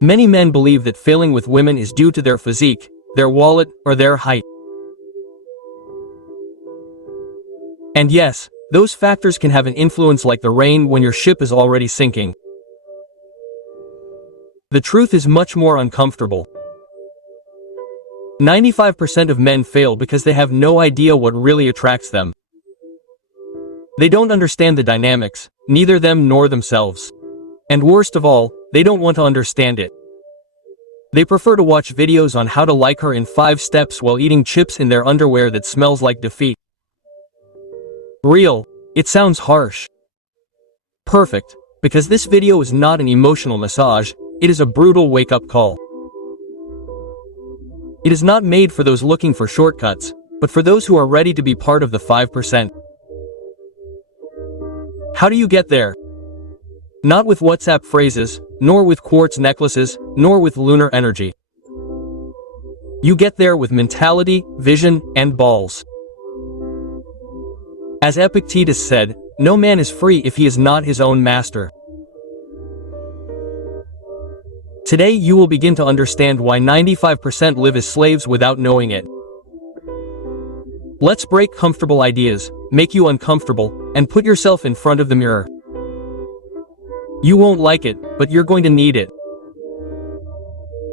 Many men believe that failing with women is due to their physique, their wallet, or their height. And yes, those factors can have an influence like the rain when your ship is already sinking. The truth is much more uncomfortable. 95% of men fail because they have no idea what really attracts them. They don't understand the dynamics, neither them nor themselves. And worst of all, they don't want to understand it. They prefer to watch videos on how to like her in 5 steps while eating chips in their underwear that smells like defeat. Real. It sounds harsh. Perfect, because this video is not an emotional massage, it is a brutal wake-up call. It is not made for those looking for shortcuts, but for those who are ready to be part of the 5%. How do you get there? Not with WhatsApp phrases, nor with quartz necklaces, nor with lunar energy. You get there with mentality, vision, and balls. As Epictetus said, no man is free if he is not his own master. Today you will begin to understand why 95% live as slaves without knowing it. Let's break comfortable ideas, make you uncomfortable, and put yourself in front of the mirror. You won't like it, but you're going to need it.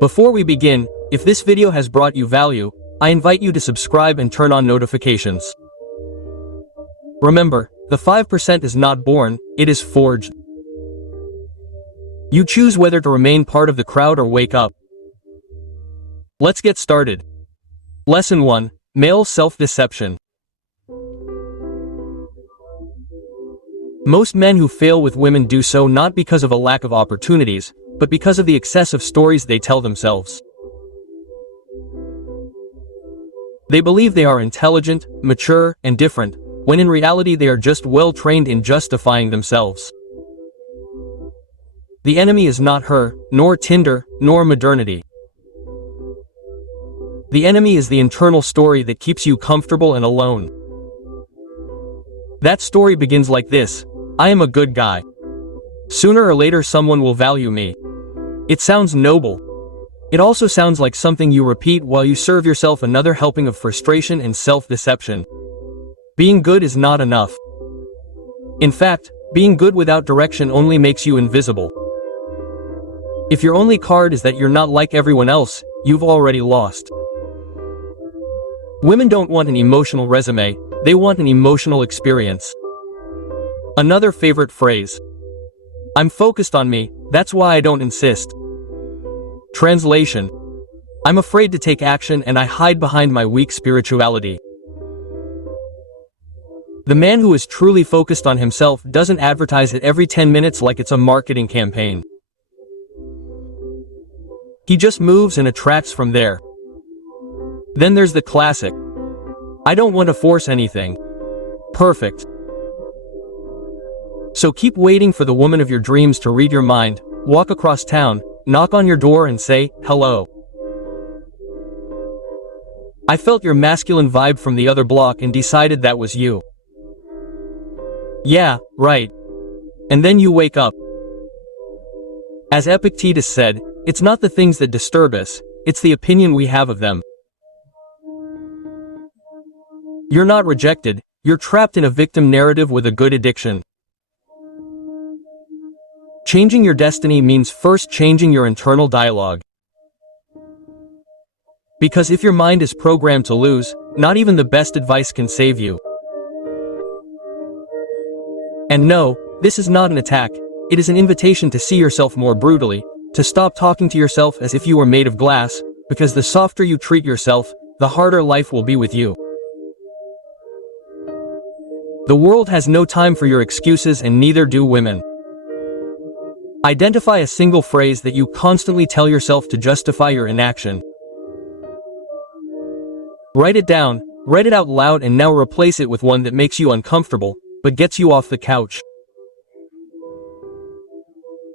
Before we begin, if this video has brought you value, I invite you to subscribe and turn on notifications. Remember, the 5% is not born, it is forged. You choose whether to remain part of the crowd or wake up. Let's get started. Lesson 1. Male self-deception. Most men who fail with women do so not because of a lack of opportunities, but because of the excessive stories they tell themselves. They believe they are intelligent, mature, and different, when in reality they are just well trained in justifying themselves. The enemy is not her, nor Tinder, nor modernity. The enemy is the internal story that keeps you comfortable and alone. That story begins like this: I am a good guy. Sooner or later someone will value me. It sounds noble. It also sounds like something you repeat while you serve yourself another helping of frustration and self-deception. Being good is not enough. In fact, being good without direction only makes you invisible. If your only card is that you're not like everyone else, you've already lost. Women don't want an emotional resume, they want an emotional experience. Another favorite phrase. I'm focused on me, that's why I don't insist. Translation. I'm afraid to take action and I hide behind my weak spirituality. The man who is truly focused on himself doesn't advertise it every 10 minutes like it's a marketing campaign. He just moves and attracts from there. Then there's the classic. I don't want to force anything. Perfect. So keep waiting for the woman of your dreams to read your mind, walk across town, knock on your door and say, hello. I felt your masculine vibe from the other block and decided that was you. Yeah, right. And then you wake up. As Epictetus said, it's not the things that disturb us, it's the opinion we have of them. You're not rejected, you're trapped in a victim narrative with a good addiction. Changing your destiny means first changing your internal dialogue. Because if your mind is programmed to lose, not even the best advice can save you. And no, this is not an attack, it is an invitation to see yourself more brutally, to stop talking to yourself as if you were made of glass, because the softer you treat yourself, the harder life will be with you. The world has no time for your excuses and neither do women. Identify a single phrase that you constantly tell yourself to justify your inaction. Write it down, write it out loud and now replace it with one that makes you uncomfortable, but gets you off the couch.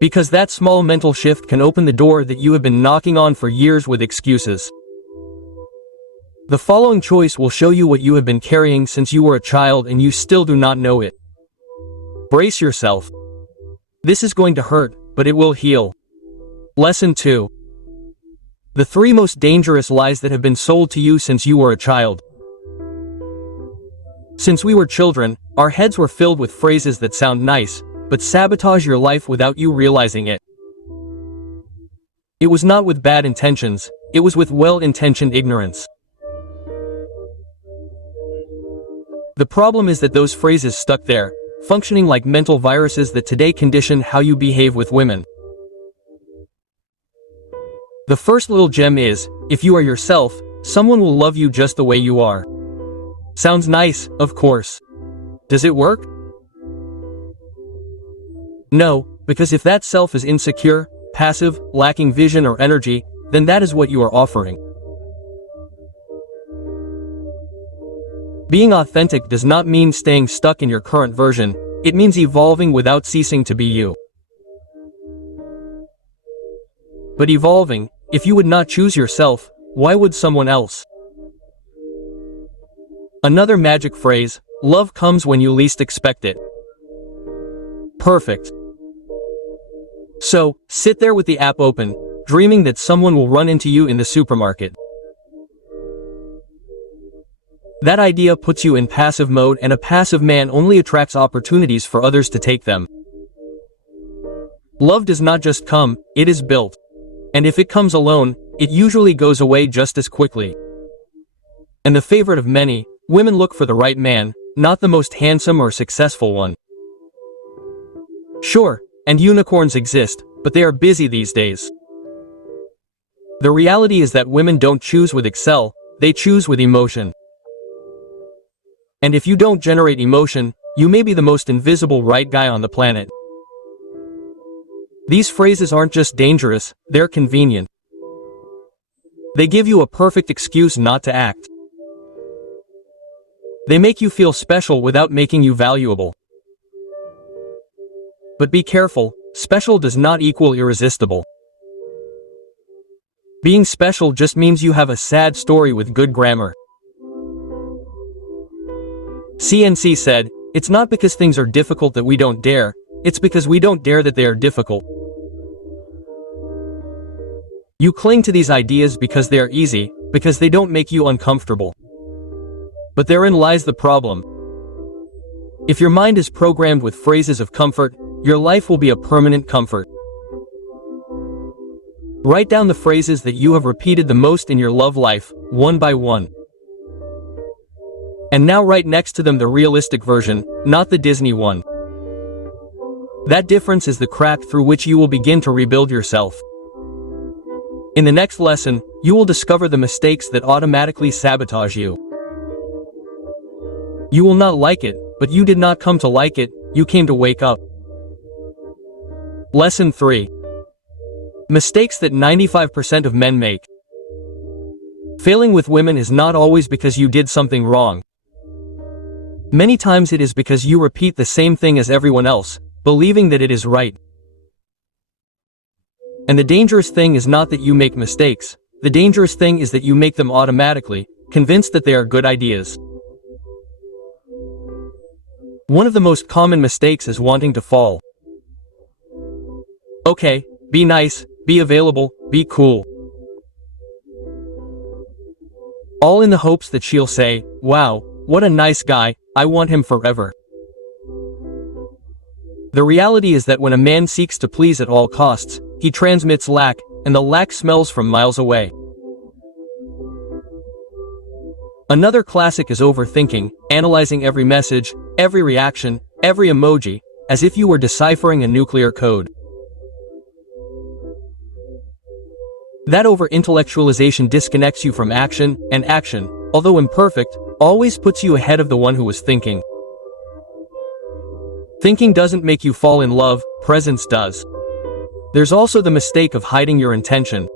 Because that small mental shift can open the door that you have been knocking on for years with excuses. The following choice will show you what you have been carrying since you were a child and you still do not know it. Brace yourself. This is going to hurt, but it will heal. Lesson 2. The 3 most dangerous lies that have been sold to you since you were a child. Since we were children, our heads were filled with phrases that sound nice, but sabotage your life without you realizing it. It was not with bad intentions, it was with well-intentioned ignorance. The problem is that those phrases stuck there, functioning like mental viruses that today condition how you behave with women. The first little gem is, if you are yourself, someone will love you just the way you are. Sounds nice, of course. Does it work? No, because if that self is insecure, passive, lacking vision or energy, then that is what you are offering. Being authentic does not mean staying stuck in your current version, it means evolving without ceasing to be you. But evolving, if you would not choose yourself, why would someone else? Another magic phrase, love comes when you least expect it. Perfect. So, sit there with the app open, dreaming that someone will run into you in the supermarket. That idea puts you in passive mode, and a passive man only attracts opportunities for others to take them. Love does not just come, it is built. And if it comes alone, it usually goes away just as quickly. And the favorite of many, women look for the right man, not the most handsome or successful one. Sure, and unicorns exist, but they are busy these days. The reality is that women don't choose with Excel, they choose with emotion. And if you don't generate emotion, you may be the most invisible right guy on the planet. These phrases aren't just dangerous, they're convenient. They give you a perfect excuse not to act. They make you feel special without making you valuable. But be careful, special does not equal irresistible. Being special just means you have a sad story with good grammar. CNC said, "It's not because things are difficult that we don't dare, it's because we don't dare that they are difficult." You cling to these ideas because they are easy, because they don't make you uncomfortable. But therein lies the problem. If your mind is programmed with phrases of comfort, your life will be a permanent comfort. Write down the phrases that you have repeated the most in your love life, one by one. And now write next to them the realistic version, not the Disney one. That difference is the crack through which you will begin to rebuild yourself. In the next lesson, you will discover the mistakes that automatically sabotage you. You will not like it, but you did not come to like it, you came to wake up. Lesson 3. Mistakes that 95% of men make. Failing with women is not always because you did something wrong. Many times it is because you repeat the same thing as everyone else, believing that it is right. And the dangerous thing is not that you make mistakes, the dangerous thing is that you make them automatically, convinced that they are good ideas. One of the most common mistakes is wanting to fall. Okay, be nice, be available, be cool. All in the hopes that she'll say, "Wow, what a nice guy, I want him forever." The reality is that when a man seeks to please at all costs, he transmits lack, and the lack smells from miles away. Another classic is overthinking, analyzing every message, every reaction, every emoji, as if you were deciphering a nuclear code. That over-intellectualization disconnects you from action, and action, although imperfect, always puts you ahead of the one who was thinking. Thinking doesn't make you fall in love, presence does. There's also the mistake of hiding your intention.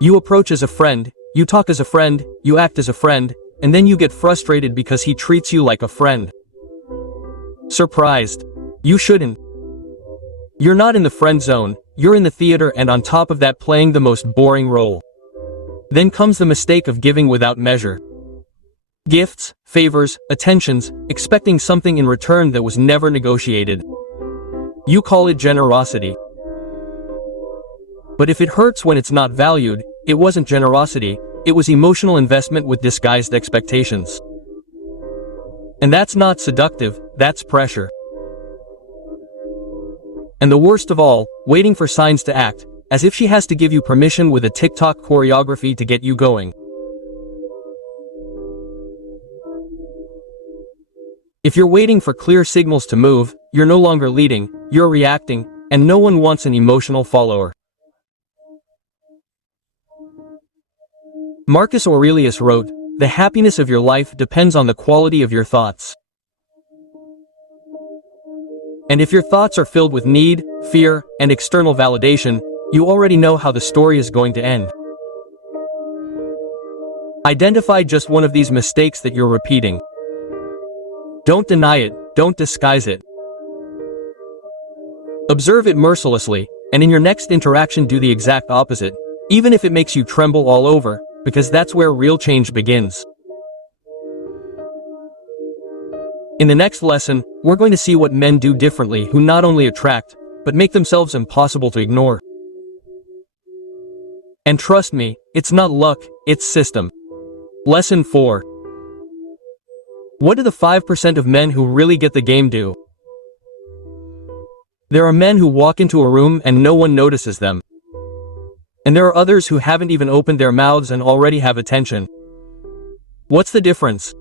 You approach as a friend, you talk as a friend, you act as a friend, and then you get frustrated because he treats you like a friend. Surprised. You shouldn't. You're not in the friend zone, you're in the theater, and on top of that playing the most boring role. Then comes the mistake of giving without measure. Gifts, favors, attentions, expecting something in return that was never negotiated. You call it generosity. But if it hurts when it's not valued, it wasn't generosity, it was emotional investment with disguised expectations. And that's not seductive, that's pressure. And the worst of all, waiting for signs to act, as if she has to give you permission with a TikTok choreography to get you going. If you're waiting for clear signals to move, you're no longer leading, you're reacting, and no one wants an emotional follower. Marcus Aurelius wrote, "The happiness of your life depends on the quality of your thoughts." And if your thoughts are filled with need, fear, and external validation, you already know how the story is going to end. Identify just one of these mistakes that you're repeating. Don't deny it, don't disguise it. Observe it mercilessly, and in your next interaction do the exact opposite, even if it makes you tremble all over, because that's where real change begins. In the next lesson, we're going to see what men do differently who not only attract, but make themselves impossible to ignore. And trust me, it's not luck, it's system. Lesson 4. What do the 5% of men who really get the game do? There are men who walk into a room and no one notices them. And there are others who haven't even opened their mouths and already have attention. What's the difference?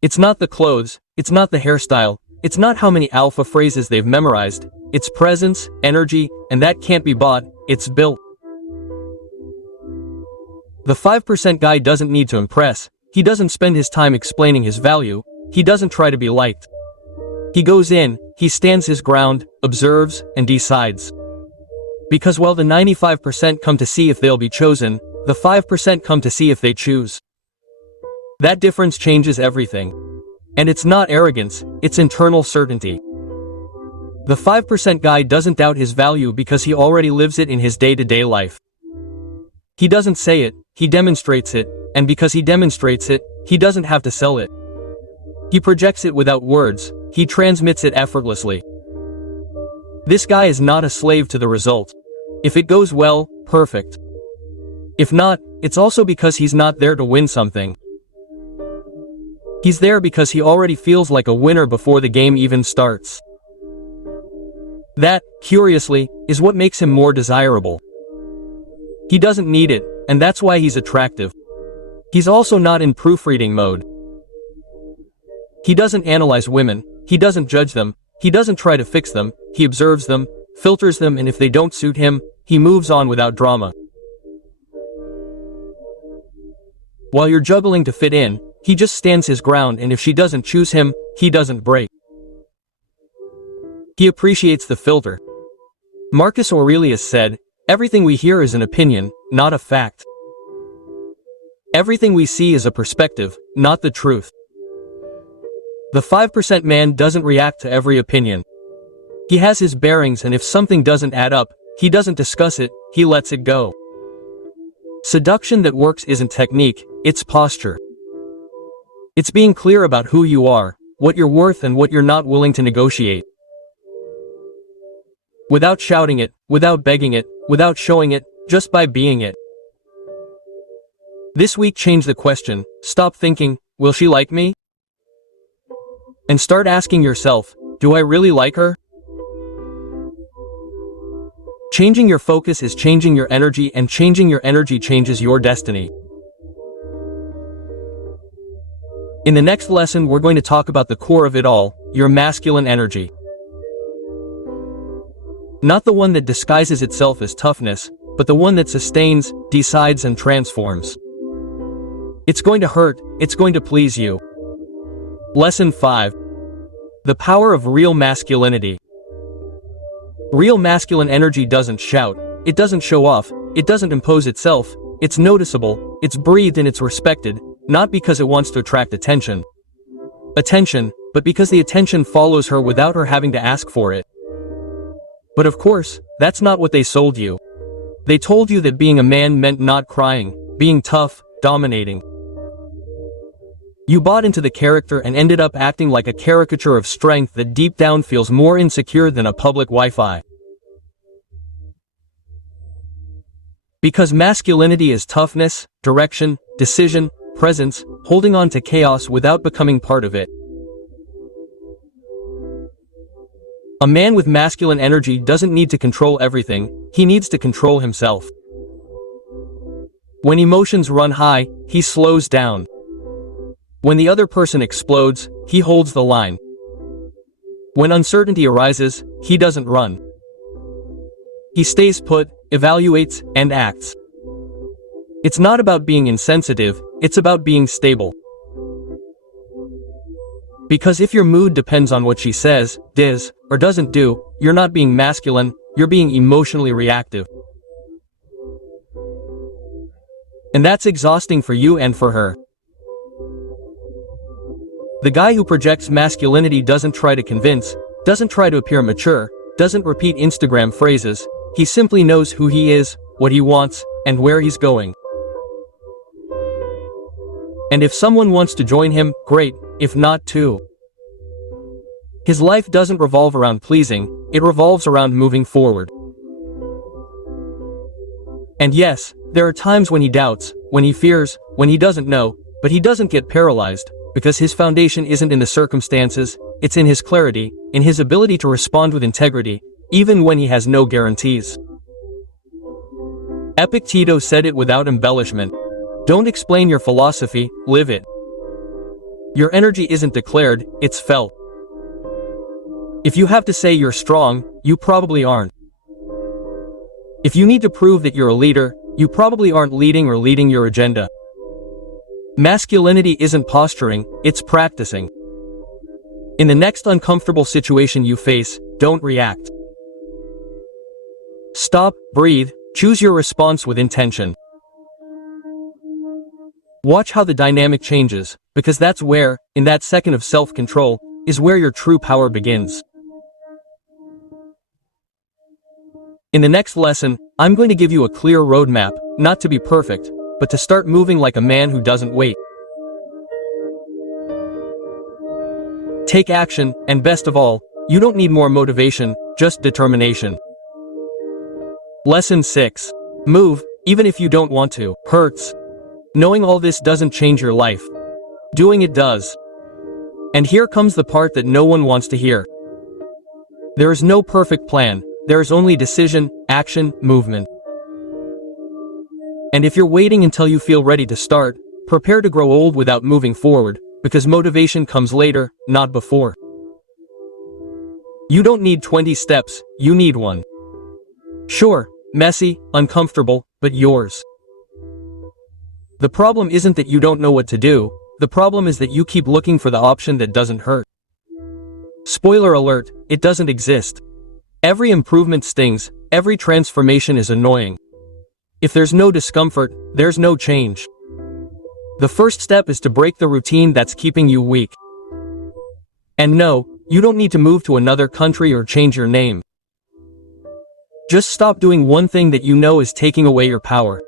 It's not the clothes, it's not the hairstyle, it's not how many alpha phrases they've memorized, it's presence, energy, and that can't be bought, it's built. The 5% guy doesn't need to impress, he doesn't spend his time explaining his value, he doesn't try to be liked. He goes in, he stands his ground, observes, and decides. Because while the 95% come to see if they'll be chosen, the 5% come to see if they choose. That difference changes everything. And it's not arrogance, it's internal certainty. The 5% guy doesn't doubt his value because he already lives it in his day-to-day life. He doesn't say it, he demonstrates it, and because he demonstrates it, he doesn't have to sell it. He projects it without words, he transmits it effortlessly. This guy is not a slave to the result. If it goes well, perfect. If not, it's also because he's not there to win something. He's there because he already feels like a winner before the game even starts. That, curiously, is what makes him more desirable. He doesn't need it, and that's why he's attractive. He's also not in proofreading mode. He doesn't analyze women, he doesn't judge them, he doesn't try to fix them, he observes them, filters them, and if they don't suit him, he moves on without drama. While you're juggling to fit in, he just stands his ground, and if she doesn't choose him, he doesn't break. He appreciates the filter. Marcus Aurelius said, "Everything we hear is an opinion, not a fact. Everything we see is a perspective, not the truth." The 5% man doesn't react to every opinion. He has his bearings, and if something doesn't add up, he doesn't discuss it, he lets it go. Seduction that works isn't technique, it's posture. It's being clear about who you are, what you're worth, and what you're not willing to negotiate. Without shouting it, without begging it, without showing it, just by being it. This week change the question, stop thinking, will she like me? And start asking yourself, do I really like her? Changing your focus is changing your energy, and changing your energy changes your destiny. In the next lesson, we're going to talk about the core of it all, your masculine energy. Not the one that disguises itself as toughness, but the one that sustains, decides, and transforms. It's going to hurt, it's going to please you. Lesson 5. The power of real masculinity. Real masculine energy doesn't shout, it doesn't show off, it doesn't impose itself, it's noticeable, it's breathed, and it's respected, not because it wants to attract attention, but because the attention follows her without her having to ask for it. But of course, that's not what they sold you. They told you that being a man meant not crying, being tough, dominating. You bought into the character and ended up acting like a caricature of strength that deep down feels more insecure than a public Wi-Fi. Because masculinity is toughness, direction, decision, presence, holding on to chaos without becoming part of it. A man with masculine energy doesn't need to control everything, he needs to control himself. When emotions run high, he slows down. When the other person explodes, he holds the line. When uncertainty arises, he doesn't run. He stays put, evaluates, and acts. It's not about being insensitive, it's about being stable. Because if your mood depends on what she says, does, or doesn't do, you're not being masculine, you're being emotionally reactive. And that's exhausting for you and for her. The guy who projects masculinity doesn't try to convince, doesn't try to appear mature, doesn't repeat Instagram phrases, he simply knows who he is, what he wants, and where he's going. And if someone wants to join him, great, if not too. His life doesn't revolve around pleasing, it revolves around moving forward. And yes, there are times when he doubts, when he fears, when he doesn't know, but he doesn't get paralyzed, because his foundation isn't in the circumstances, it's in his clarity, in his ability to respond with integrity, even when he has no guarantees. Epictetus said it without embellishment. Don't explain your philosophy, live it. Your energy isn't declared, it's felt. If you have to say you're strong, you probably aren't. If you need to prove that you're a leader, you probably aren't leading or leading your agenda. Masculinity isn't posturing, it's practicing. In the next uncomfortable situation you face, don't react. Stop, breathe, choose your response with intention. Watch how the dynamic changes, because that's where, in that second of self-control, is where your true power begins. In the next lesson, I'm going to give you a clear roadmap, not to be perfect, but to start moving like a man who doesn't wait. Take action, and best of all, you don't need more motivation, just determination. Lesson 6. Move, even if you don't want to, hurts. Knowing all this doesn't change your life. Doing it does. And here comes the part that no one wants to hear. There is no perfect plan, there is only decision, action, movement. And if you're waiting until you feel ready to start, prepare to grow old without moving forward, because motivation comes later, not before. You don't need 20 steps, you need one. Sure, messy, uncomfortable, but yours. The problem isn't that you don't know what to do, the problem is that you keep looking for the option that doesn't hurt. Spoiler alert, it doesn't exist. Every improvement stings, every transformation is annoying. If there's no discomfort, there's no change. The first step is to break the routine that's keeping you weak. And no, you don't need to move to another country or change your name. Just stop doing one thing that you know is taking away your power.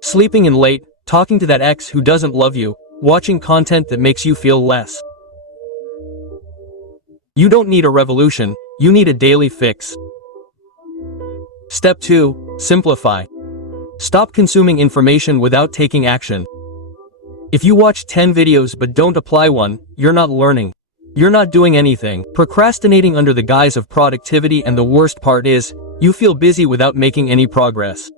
Sleeping in late, talking to that ex who doesn't love you, watching content that makes you feel less. You don't need a revolution, you need a daily fix. Step 2, simplify. Stop consuming information without taking action. If you watch 10 videos but don't apply one, you're not learning. You're not doing anything, procrastinating under the guise of productivity, and the worst part is, you feel busy without making any progress.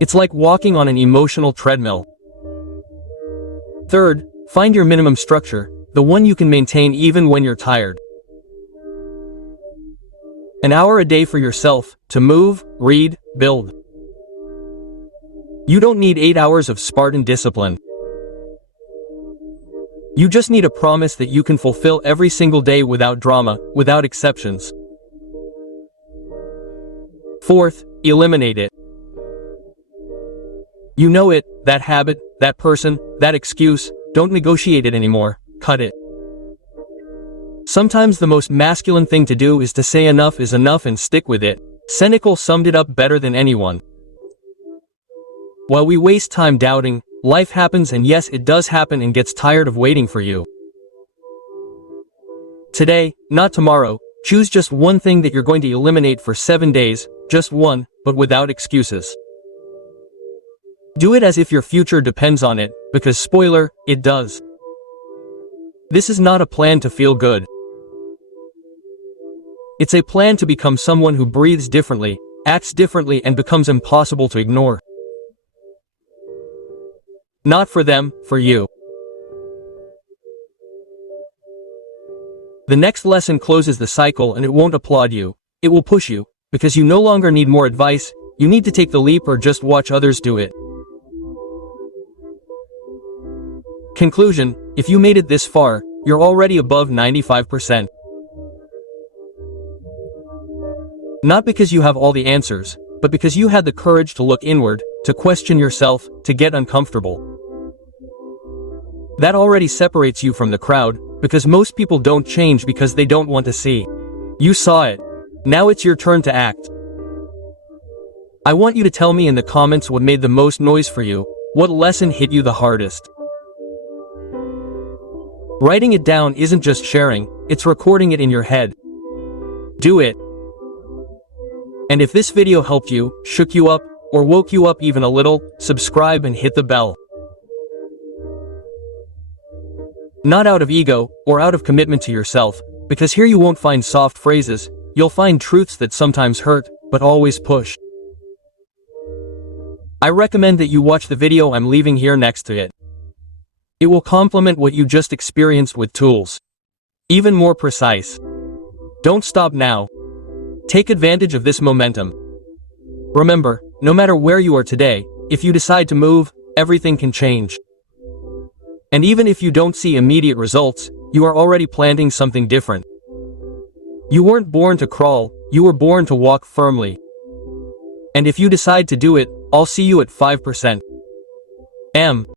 It's like walking on an emotional treadmill. Third, find your minimum structure, the one you can maintain even when you're tired. An hour a day for yourself, to move, read, build. You don't need 8 hours of Spartan discipline. You just need a promise that you can fulfill every single day without drama, without exceptions. Fourth, eliminate it. You know it, that habit, that person, that excuse, don't negotiate it anymore, cut it. Sometimes the most masculine thing to do is to say enough is enough and stick with it. Seneca summed it up better than anyone. While we waste time doubting, life happens, and yes, it does happen, and gets tired of waiting for you. Today, not tomorrow, choose just one thing that you're going to eliminate for 7 days, just one, but without excuses. Do it as if your future depends on it, because spoiler, it does. This is not a plan to feel good. It's a plan to become someone who breathes differently, acts differently, and becomes impossible to ignore. Not for them, for you. The next lesson closes the cycle, and it won't applaud you. It will push you, because you no longer need more advice, you need to take the leap or just watch others do it. Conclusion: if you made it this far, you're already above 95%. Not because you have all the answers, but because you had the courage to look inward, to question yourself, to get uncomfortable. That already separates you from the crowd, because most people don't change because they don't want to see. You saw it. Now it's your turn to act. I want you to tell me in the comments what made the most noise for you, what lesson hit you the hardest. Writing it down isn't just sharing, it's recording it in your head. Do it. And if this video helped you, shook you up, or woke you up even a little, subscribe and hit the bell. Not out of ego, or out of commitment to yourself, because here you won't find soft phrases, you'll find truths that sometimes hurt, but always push. I recommend that you watch the video I'm leaving here next to it. It will complement what you just experienced with tools. Even more precise. Don't stop now. Take advantage of this momentum. Remember, no matter where you are today, if you decide to move, everything can change. And even if you don't see immediate results, you are already planting something different. You weren't born to crawl, you were born to walk firmly. And if you decide to do it, I'll see you at 5%.